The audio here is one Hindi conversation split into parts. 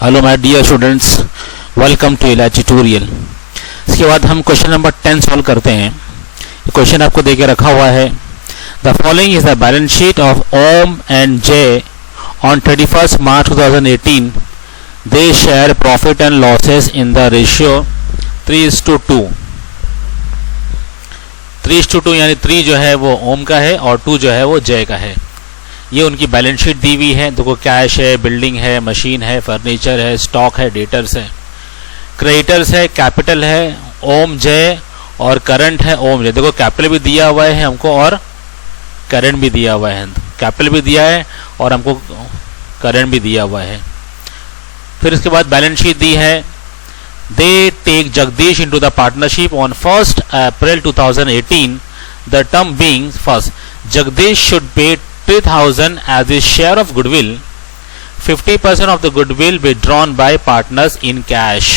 Hello my dear students, welcome to एला ट्यूटोरियल। इसके बाद हम क्वेश्चन नंबर 10 सॉल्व करते हैं। क्वेश्चन आपको देके रखा हुआ है, the following is the balance sheet of ohm and J on 31st March 2018। They share profit and losses in the ratio 3:2। 3:2 यानी 3 जो है वो ओम का है और 2 जो है वो जे का है। ये उनकी बैलेंस शीट दी हुई है। देखो कैश है, बिल्डिंग है, मशीन है, फर्नीचर है, स्टॉक है, डेटर्स है, क्रेडिटर्स है, कैपिटल है ओम जे और करंट है ओम जे। देखो कैपिटल भी दिया हुआ है हमको और करंट भी दिया हुआ है। कैपिटल भी दिया है और हमको करंट भी दिया हुआ है। फिर इसके बाद बैलेंस शीट दी है, they take Jagdish into the partnership on 1st April 2018। The term being first, Jagdish should pay 3,000 as his share of goodwill. 50% of the goodwill withdrawn by partners in cash।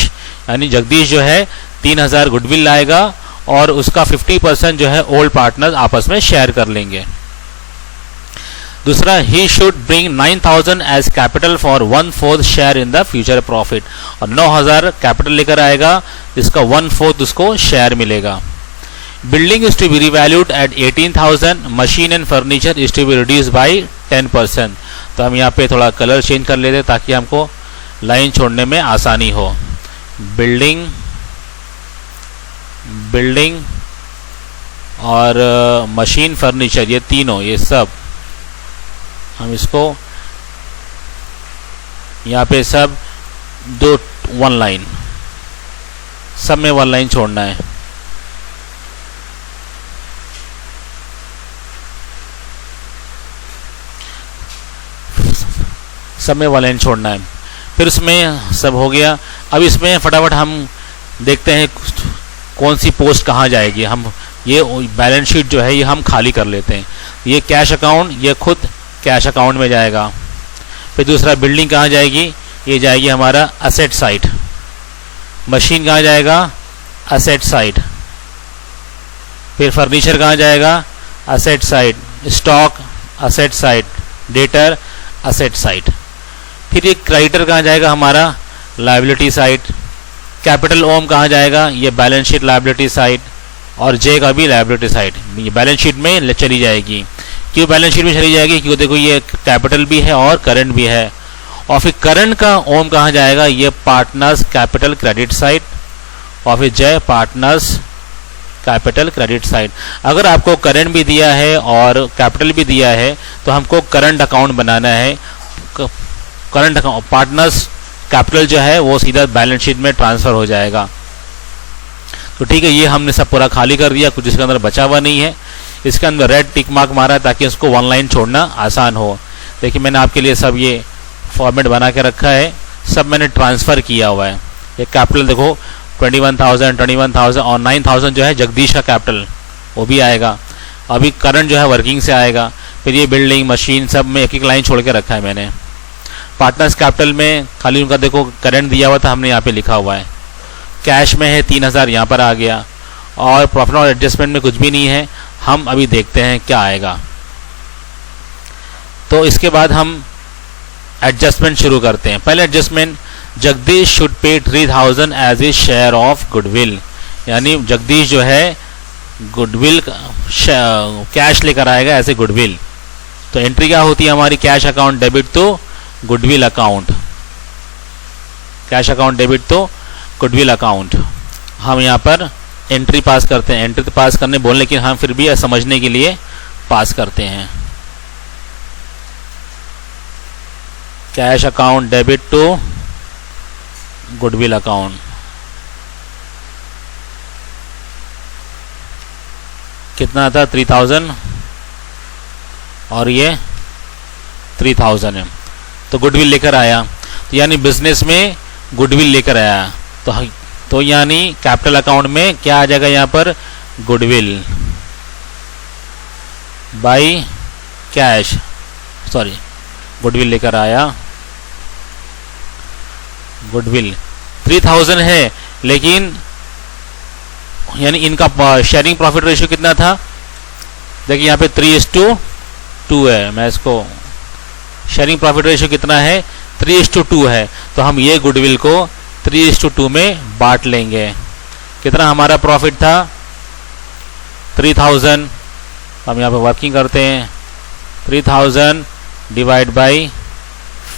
यानी जगदीश जो है 3,000 गुडविल लाएगा और उसका 50% जो है ओल्ड पार्टनर्स आपस में शेयर कर लेंगे। दूसरा, he should bring 9,000 as capital for 1/4 share in the future profit। और 9,000 कैपिटल लेकर आएगा जिसका 1/4 उसको शेयर मिलेगा। Building is to be revalued at 18,000। Machine and furniture is to be reduced by 10%। तो हम यहाँ पे थोड़ा कलर चेंज कर लेते ताकि हमको लाइन छोड़ने में आसानी हो। बिल्डिंग और मशीन फर्नीचर, ये तीनों, ये सब हम इसको यहाँ पे सब 1 लाइन, सब में 1 लाइन छोड़ना है। सब में 1 लाइन छोड़ना है। फिर उसमें सब हो गया। अब इसमें फटाफट हम देखते हैं कौन सी पोस्ट कहाँ जाएगी। हम ये बैलेंस शीट जो है ये हम खाली कर लेते हैं। ये कैश अकाउंट, ये खुद कैश अकाउंट में जाएगा। फिर दूसरा, बिल्डिंग कहाँ जाएगी, ये जाएगी हमारा असेट साइड। मशीन कहाँ जाएगा, असेट साइड। फिर फर्नीचर कहाँ जाएगा, asset side. Stock asset side, debtor asset side. फिर ये क्रेडिटर कहाँ जाएगा, हमारा लायबिलिटी साइड। कैपिटल ओम कहाँ जाएगा, ये बैलेंस शीट लायबिलिटी साइड और जे का भी लायबिलिटी साइड। ये बैलेंस शीट में चली जाएगी। क्यों बैलेंस शीट में चली जाएगी, क्योंकि देखो ये कैपिटल भी है और करंट भी है। और फिर करंट का ओम कहाँ जाएगा, ये पार्टनर्स कैपिटल क्रेडिट साइड और फिर जे पार्टनर्स कैपिटल क्रेडिट साइड। अगर आपको करंट भी दिया है और कैपिटल भी दिया है तो हमको करंट अकाउंट बनाना है। करंट अकाउंट पार्टनर्स कैपिटल जो है वो सीधा बैलेंस शीट में ट्रांसफर हो जाएगा। तो ठीक है, ये हमने सब पूरा खाली कर दिया, कुछ इसके अंदर बचा हुआ नहीं है। इसके अंदर रेड टिक मार्क मारा है ताकि उसको 1 लाइन छोड़ना आसान हो। देखिए मैंने आपके लिए सब ये फॉर्मेट बना के रखा है, सब मैंने ट्रांसफ़र किया हुआ है। ये कैपिटल देखो 21,000 और 9,000 जो है जगदीश का कैपिटल वो भी आएगा। अभी करंट जो है वर्किंग से आएगा। फिर ये बिल्डिंग मशीन सब में एक लाइन छोड़ के रखा है मैंने। पार्टनर्स कैपिटल में खाली उनका देखो करंट दिया हुआ था, हमने यहाँ पे लिखा हुआ है। कैश में है 3,000, यहाँ पर आ गया। और प्रॉफिट और एडजस्टमेंट में कुछ भी नहीं है। हम अभी देखते हैं क्या आएगा। तो इसके बाद हम एडजस्टमेंट शुरू करते हैं। पहले adjustment, Jagdish should pay 3,000 as a share of goodwill. यानी जगदीश जो है गुडविल कैश लेकर आएगा ऐसे गुडविल। तो एंट्री क्या होती है हमारी, कैश अकाउंट डेबिट तो goodwill account. Cash account debit तो गुडविल अकाउंट। हम यहाँ पर एंट्री पास करते हैं। एंट्री तो पास करने बोल, लेकिन हम फिर भी समझने के लिए पास करते हैं। Cash account debit to goodwill account. कितना था, 3,000 और ये 3,000 है। तो गुडविल लेकर आया, तो यानी बिजनेस में गुडविल लेकर आया। तो यानी कैपिटल अकाउंट में क्या आ जाएगा, यहाँ पर goodwill by cash, sorry goodwill लेकर आया। गुडविल 3,000 है, लेकिन यानी इनका शेयरिंग प्रॉफिट रेशियो कितना था, देखिए यहाँ पे 3:2 है। मैं इसको शेयरिंग प्रॉफिट रेशियो कितना है, 3:2 है। तो हम ये गुडविल को 3:2 में बांट लेंगे। कितना हमारा प्रॉफिट था? 3000। हम यहाँ पे वर्किंग करते हैं। 3000 डिवाइड बाई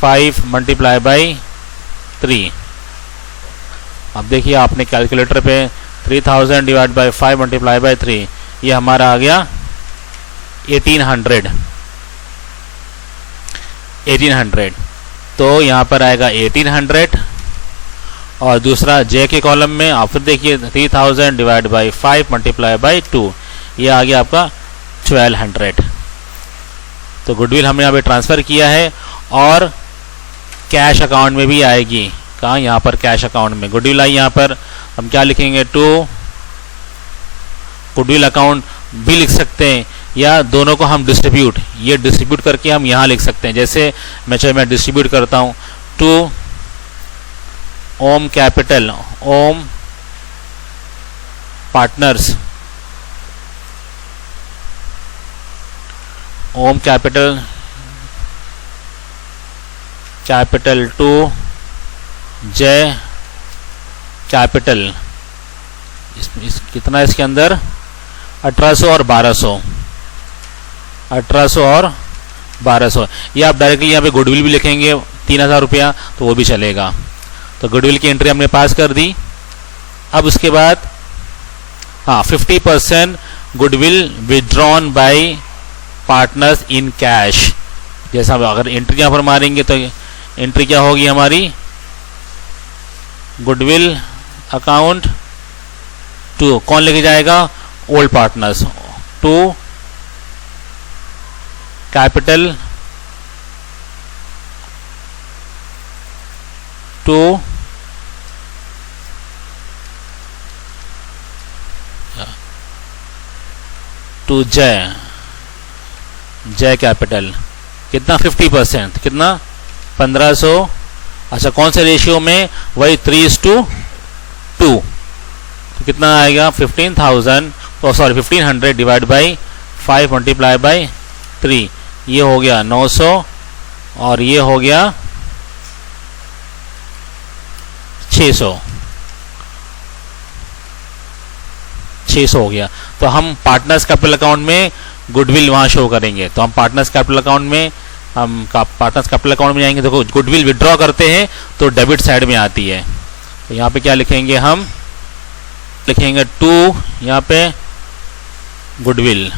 5 मल्टीप्लाई बाई 3। अब देखिए आपने कैलकुलेटर पे 3000 डिवाइड बाई 5 मल्टीप्लाई बाई 3, ये हमारा आ गया 1800। तो यहाँ पर आएगा 1800। और दूसरा जे के कॉलम में आप फिर देखिए 3000 डिवाइड बाई 5 मल्टीप्लाई बाई 2, ये आ गया आपका 1200। तो गुडविल हमने यहाँ पे ट्रांसफ़र किया है और कैश अकाउंट में भी आएगी। कहाँ? यहाँ पर कैश अकाउंट में गुडविल आई। यहाँ पर हम क्या लिखेंगे? टू गुडविल अकाउंट भी लिख सकते हैं, या दोनों को हम डिस्ट्रीब्यूट, ये डिस्ट्रीब्यूट करके हम यहाँ लिख सकते हैं। जैसे मैं डिस्ट्रीब्यूट करता हूँ to Om capital, Om partners, Om capital to Jay capital. कितना इसके अंदर? 1800 और 1200। 1800 और 1200। ये आप डायरेक्टली यहाँ पे गुडविल भी लिखेंगे 3000 रुपया, तो वो भी चलेगा। तो गुडविल की एंट्री हमने पास कर दी। अब उसके बाद 50% goodwill withdrawn bye partners in cash. जैसा अगर एंट्री यहाँ पर मारेंगे तो एंट्री क्या होगी हमारी? गुडविल अकाउंट टू, कौन लेके जाएगा? Old partners, to capital to Jay capital. कितना? 50%। कितना? 1500। अच्छा, कौन से रेशियो में? वही 3:2। तो कितना आएगा? 1500 डिवाइड बाई 5 मल्टीप्लाई बाई 3, ये हो गया 900 और ये हो गया 600 हो गया। तो हम पार्टनर्स कैपिटल अकाउंट में गुडविल वहाँ शो करेंगे। तो हम पार्टनर्स कैपिटल अकाउंट में जाएंगे। देखो गुडविल विड्रॉ करते हैं तो डेबिट साइड में आती है। तो यहाँ पे क्या लिखेंगे? हम लिखेंगे टू, यहाँ पे गुडविल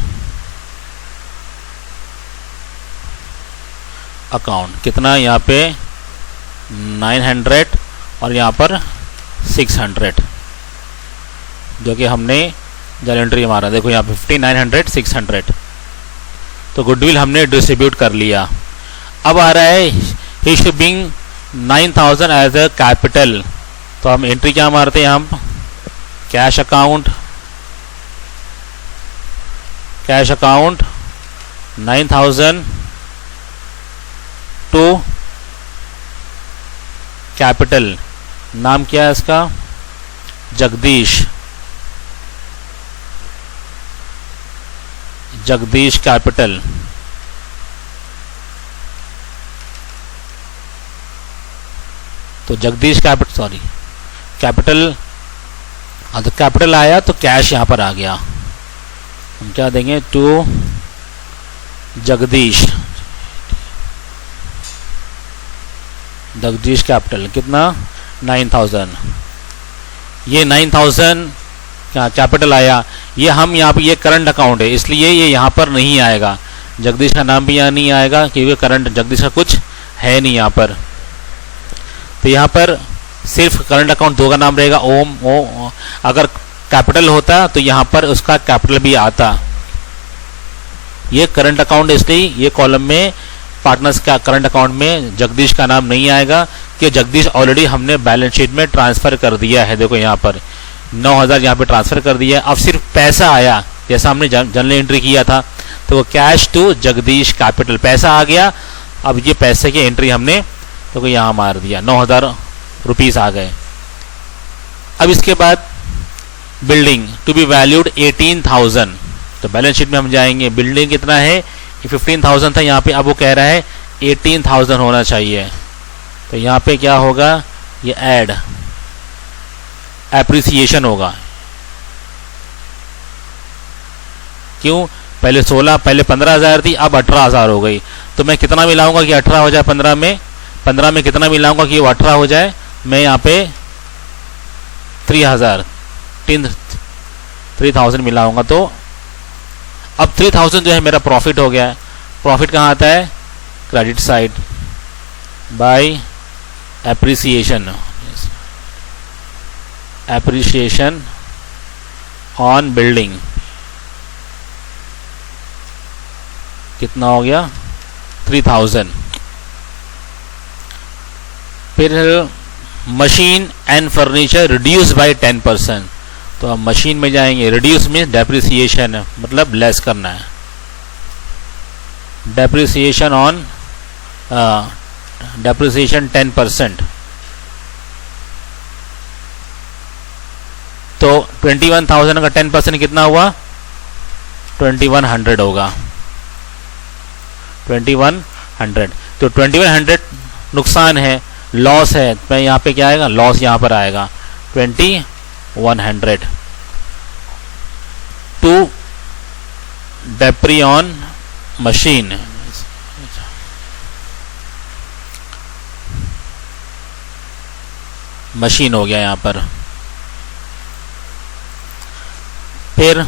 अकाउंट। कितना? यहाँ पे 900 और यहाँ पर 600, जो कि हमने जल एंट्री मारा। देखो यहाँ पे 5900 600। तो गुडविल हमने डिस्ट्रीब्यूट कर लिया। अब आ रहा है he should bring 9000 as a capital. तो हम एंट्री क्या मारते हैं? हम कैश अकाउंट 9000 टू कैपिटल। नाम क्या है इसका? जगदीश कैपिटल। तो जगदीश कैपिटल तो कैपिटल आया तो कैश यहाँ पर आ गया। हम क्या देंगे? To Jagdish capital. कितना? 9000। ये 9000 कैपिटल आया। ये हम यहाँ पे, ये करंट अकाउंट है इसलिए ये यहाँ पर नहीं आएगा। जगदीश का नाम भी यहाँ नहीं आएगा क्योंकि करंट जगदीश का कुछ है नहीं यहाँ पर। तो यहाँ पर सिर्फ करंट अकाउंट 2 का नाम रहेगा, ओम। अगर कैपिटल होता तो यहाँ पर उसका कैपिटल भी आता। ये करंट अकाउंट इसलिए ये कॉलम में पार्टनर्स का करंट अकाउंट में जगदीश का नाम नहीं आएगा कि जगदीश ऑलरेडी हमने बैलेंस शीट में ट्रांसफर कर दिया है। देखो यहाँ पर 9000 यहाँ पे ट्रांसफर कर दिया। अब सिर्फ पैसा आया, जैसा हमने जनरल एंट्री किया था, तो वो कैश टू जगदीश कैपिटल पैसा आ गया। अब ये पैसे की एंट्री हमने तो यहाँ मार दिया, 9000 रुपीज़ आ गए। अब इसके बाद बिल्डिंग टू बी वैल्यूड 18000। तो बैलेंस शीट में हम जाएंगे, बिल्डिंग कितना है? 15000 था यहाँ पे, अब वो कह रहा है 18000 होना चाहिए। तो यहाँ पे क्या होगा, ये ऐड एप्रिसिएशन होगा। क्यों, पहले 16, पहले 15,000 थी, अब 18,000 हो गई। तो मैं कितना मिलाऊंगा कि 18 हो जाए 15 में, 15 में कितना मिलाऊंगा कि वो 18 हो जाए, मैं यहाँ पे 3,000 मिलाऊंगा। तो अब 3,000 जो है मेरा प्रॉफिट हो गया है। प्रॉफिट कहाँ आता है, credit side by appreciation, appreciation on building. कितना हो गया, 3,000। फिर machine and furniture reduce by 10%। तो हम मशीन में जाएंगे, रिड्यूस में डेप्रिसिएशन है, मतलब लेस करना है। Depreciation on depreciation 10%। तो 21,000 का 10% कितना हुआ, 2,100 होगा, 2,100। तो 2,100 नुकसान है, लॉस है, तो यहाँ पे क्या आएगा, लॉस यहाँ पर आएगा 2,100 टू डेप्री ऑन मशीन। मशीन हो गया यहाँ पर। फिर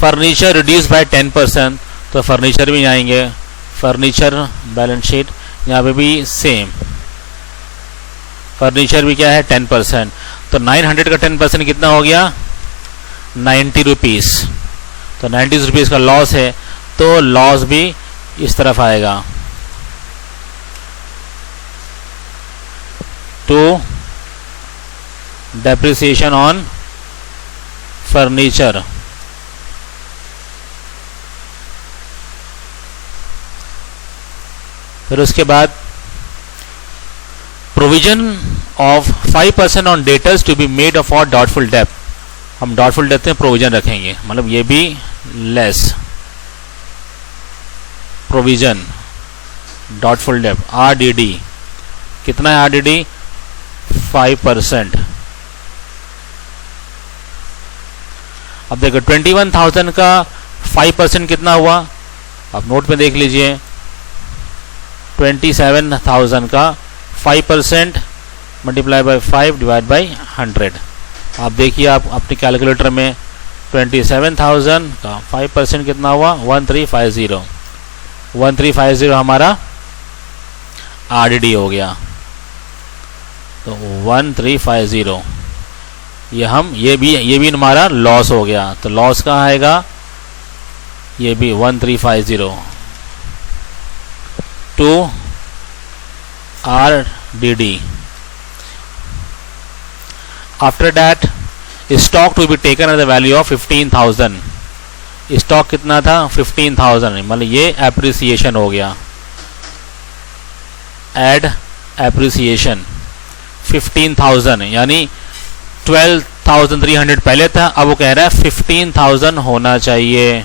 फर्नीचर रिड्यूस बाय 10%। तो फर्नीचर भी आएंगे, फर्नीचर बैलेंस शीट, यहाँ पे भी सेम, फर्नीचर भी क्या है 10%। तो 900 का 10% कितना हो गया, 90 रुपीज़। तो 90 रुपीज़ का लॉस है, तो लॉस भी इस तरफ आएगा, टू डेप्रिसिएशन ऑन फर्नीचर। फिर उसके बाद provision of 5% on debtors to be made for doubtful डेब्ट। हम डाउटफुल डेब्ट में प्रोविजन रखेंगे, मतलब ये भी लेस। प्रोविजन डाउटफुल डेब्ट, RDD कितना है, RDD 5%। अब देखो 21,000 का 5% कितना हुआ, आप नोट में देख लीजिए। 27,000 का 5% मल्टीप्लाई बाय 5 डिवाइड बाय 100। आप देखिए आप अपने कैलकुलेटर में, 27,000 का 5% कितना हुआ, 1350। 1350 हमारा RDD हो गया। तो 1350 ये भी हमारा लॉस हो गया। तो लॉस कहाँ आएगा, ये भी 1350 to RDD। After that stock to be taken at the value of 15,000। Stock कितना था, 15,000, मतलब ये एप्रिसिएशन हो गया। एड एप्रिसिएशन 15,000, यानी 12,300 पहले था, अब वो कह रहा है 15,000 होना चाहिए,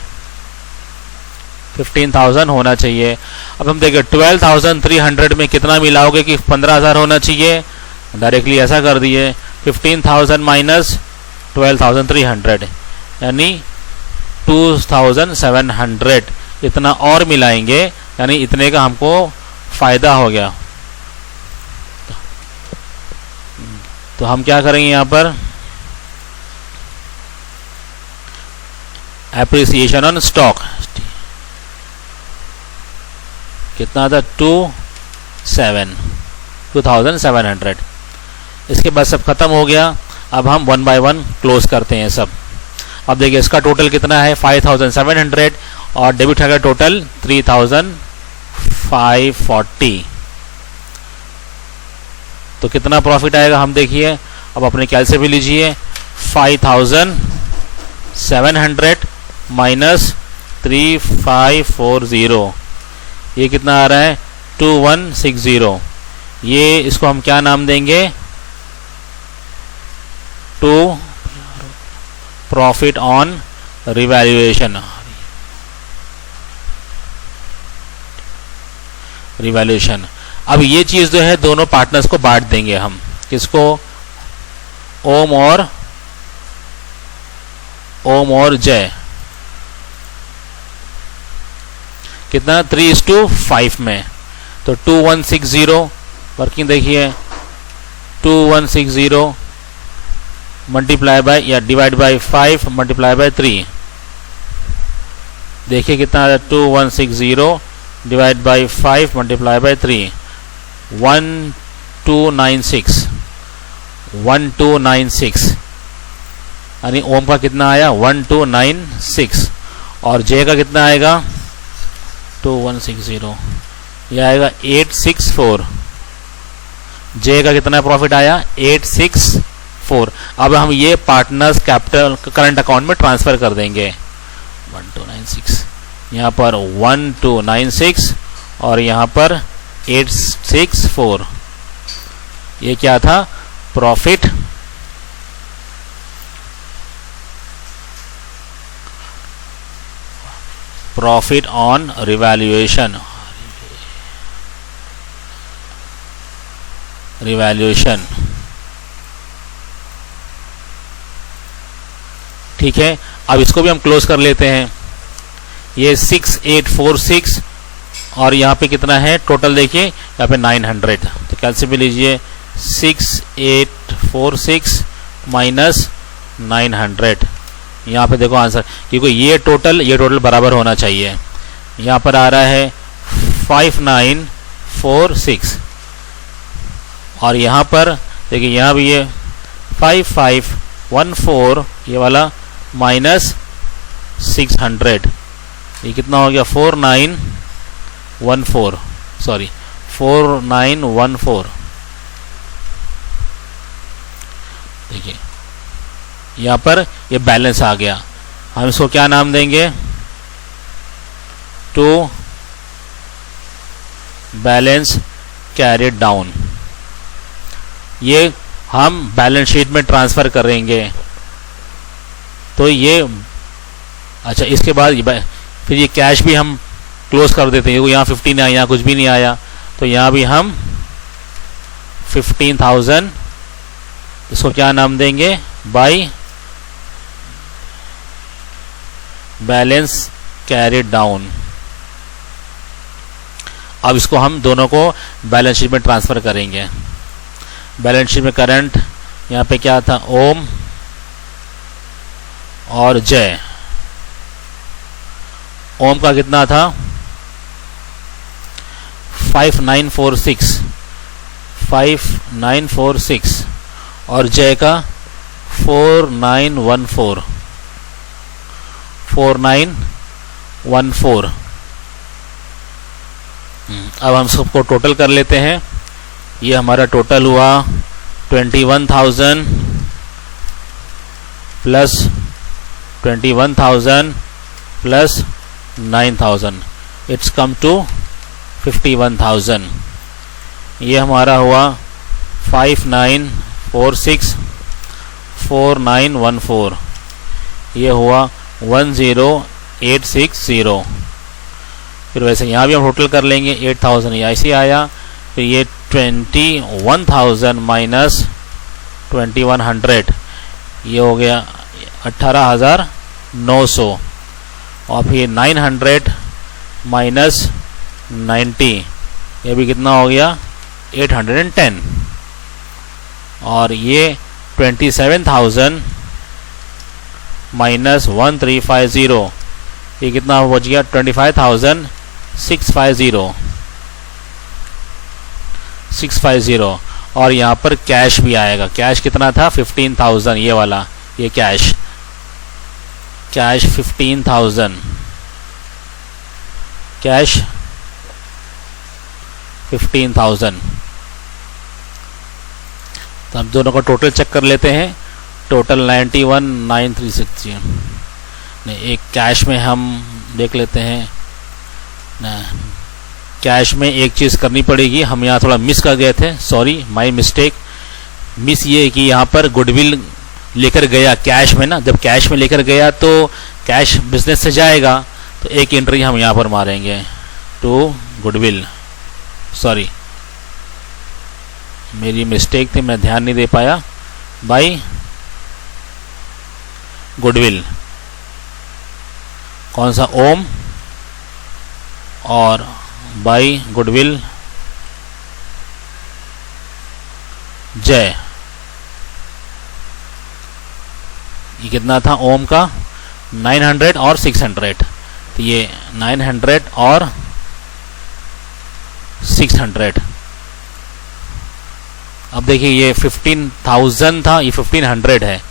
15,000 होना चाहिए। अब हम देखें 12,300 में कितना मिलाओगे कि 15,000 होना चाहिए, डायरेक्टली ऐसा कर दिए, 15,000 माइनस 12,300 यानी 2,700, इतना और मिलाएंगे, यानी इतने का हमको फायदा हो गया। तो हम क्या करेंगे यहाँ पर, एप्रिसिएशन ऑन स्टॉक कितना था, 2,700। इसके बाद सब खत्म हो गया। अब हम 1 बाय 1 क्लोज करते हैं सब। अब देखिए इसका टोटल कितना है, 5,700, और डेबिट का टोटल 3,540। तो कितना प्रॉफिट आएगा हम देखिए, अब अपने कैलकुलेटर भी लीजिए। 5,700 माइनस 3,540, ये कितना आ रहा है, 2,160। ये इसको हम क्या नाम देंगे, टू प्रॉफिट ऑन रिवैल्यूएशन। अब ये चीज़ जो है दोनों पार्टनर्स को बांट देंगे हम, किसको, ओम और जय, कितना 3:5 में। तो 2160 वर्किंग देखिए, 2160 मल्टीप्लाई बाय या डिवाइड बाय 5 मल्टीप्लाई बाय 3, देखिए कितना 2160 डिवाइड बाय 5 मल्टीप्लाई बाय 3, 1296 यानी ओम का कितना आया 1296 और जे का कितना आएगा 2160, यह आएगा 864। जे का कितना प्रॉफिट आया 864। अब हम ये पार्टनर्स कैपिटल करंट अकाउंट में ट्रांसफर कर देंगे। 1296 यहाँ पर 1296 और यहाँ पर 864। ये क्या था, प्रॉफिट ऑन रिवैल्यूएशन, ठीक है। अब इसको भी हम क्लोज कर लेते हैं। ये 6846 और यहाँ पे कितना है टोटल, देखिए यहाँ पे 900। तो कैलसी में लीजिए 6846 माइनस 900, यहाँ पे देखो आंसर, क्योंकि ये टोटल बराबर होना चाहिए। यहाँ पर आ रहा है 5946 और यहाँ पर देखिए यहाँ भी ये 5514 ये वाला माइनस 600, ये कितना हो गया 4914, सॉरी 4914। देखिए यहाँ पर ये बैलेंस आ गया। हम इसको क्या नाम देंगे, टू बैलेंस कैरिड डाउन। ये हम बैलेंस शीट में ट्रांसफर करेंगे। तो ये अच्छा, इसके बाद फिर ये कैश भी हम क्लोज कर देते हैं। यहाँ 15 आया, यहाँ कुछ भी नहीं आया, तो यहाँ भी हम 15,000 इसको क्या नाम देंगे, बाई बैलेंस कैरिड डाउन। अब इसको हम दोनों को बैलेंस शीट में ट्रांसफर करेंगे। बैलेंस शीट में करंट यहाँ पे क्या था, ओम और जय। ओम का कितना था 5946 और जय का 4914। अब हम सबको टोटल कर लेते हैं। ये हमारा टोटल हुआ 21,000 plus 21,000 plus 9,000, it's come to 51,000। ये हमारा हुआ 59464914, ये हुआ 10860। फिर वैसे यहाँ भी हम टोटल कर लेंगे 8,000, ये ऐसे आया। फिर ये 21,000 माइनस 2100, ये हो गया 18,900 और फिर 900 माइनस 90, ये भी कितना हो गया 810 और ये 27,000 माइनस 1350, ये कितना बच गया 25,650 और यहाँ पर कैश भी आएगा। कैश कितना था 15,000, ये वाला, ये कैश 15,000 कैश 15,000। तो हम दोनों का टोटल चेक कर लेते हैं। टोटल 91,936। नहीं, एक कैश में हम देख लेते हैं ना, कैश में एक चीज़ करनी पड़ेगी। हम यहाँ थोड़ा मिस कर गए थे, सॉरी माय मिस्टेक। मिस ये कि यहाँ पर गुडविल लेकर गया कैश में ना, जब कैश में लेकर गया तो कैश बिजनेस से जाएगा, तो एक एंट्री हम यहाँ पर मारेंगे टू गुडविल, सॉरी मेरी मिस्टेक थी, मैं ध्यान नहीं दे पाया। बाई गुडविल, कौन सा, ओम, और बाई गुडविल जय। ये कितना था ओम का, 900 और 600, तो ये 900 और 600। अब देखिए ये 15,000 था, ये 1500 है,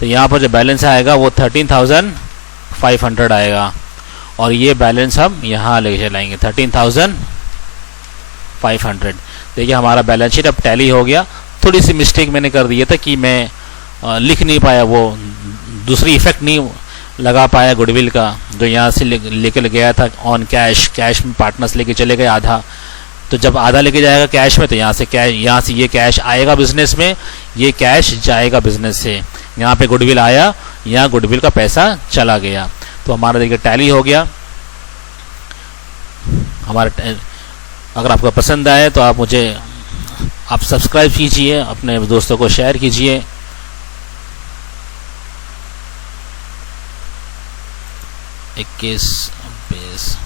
तो यहाँ पर जो बैलेंस आएगा वो 13,500 आएगा, और ये बैलेंस हम यहाँ लेके चलाएंगे 13,500। देखिए हमारा बैलेंस शीट अब टैली हो गया। थोड़ी सी मिस्टेक मैंने कर दिया था कि मैं लिख नहीं पाया, वो दूसरी इफेक्ट नहीं लगा पाया गुडविल का, जो यहाँ से लेके गया था ऑन कैश। कैश में पार्टनर्स लेके चले गए आधा, तो जब आधा लेके जाएगा कैश में, तो यहाँ से ये कैश आएगा बिजनेस में, ये कैश जाएगा बिजनेस से। यहाँ पे गुडविल आया, यहाँ गुडविल का पैसा चला गया। तो हमारा देखिए टैली हो गया हमारा। अगर आपको पसंद आए तो आप सब्सक्राइब कीजिए, अपने दोस्तों को शेयर कीजिए। इक्कीस 20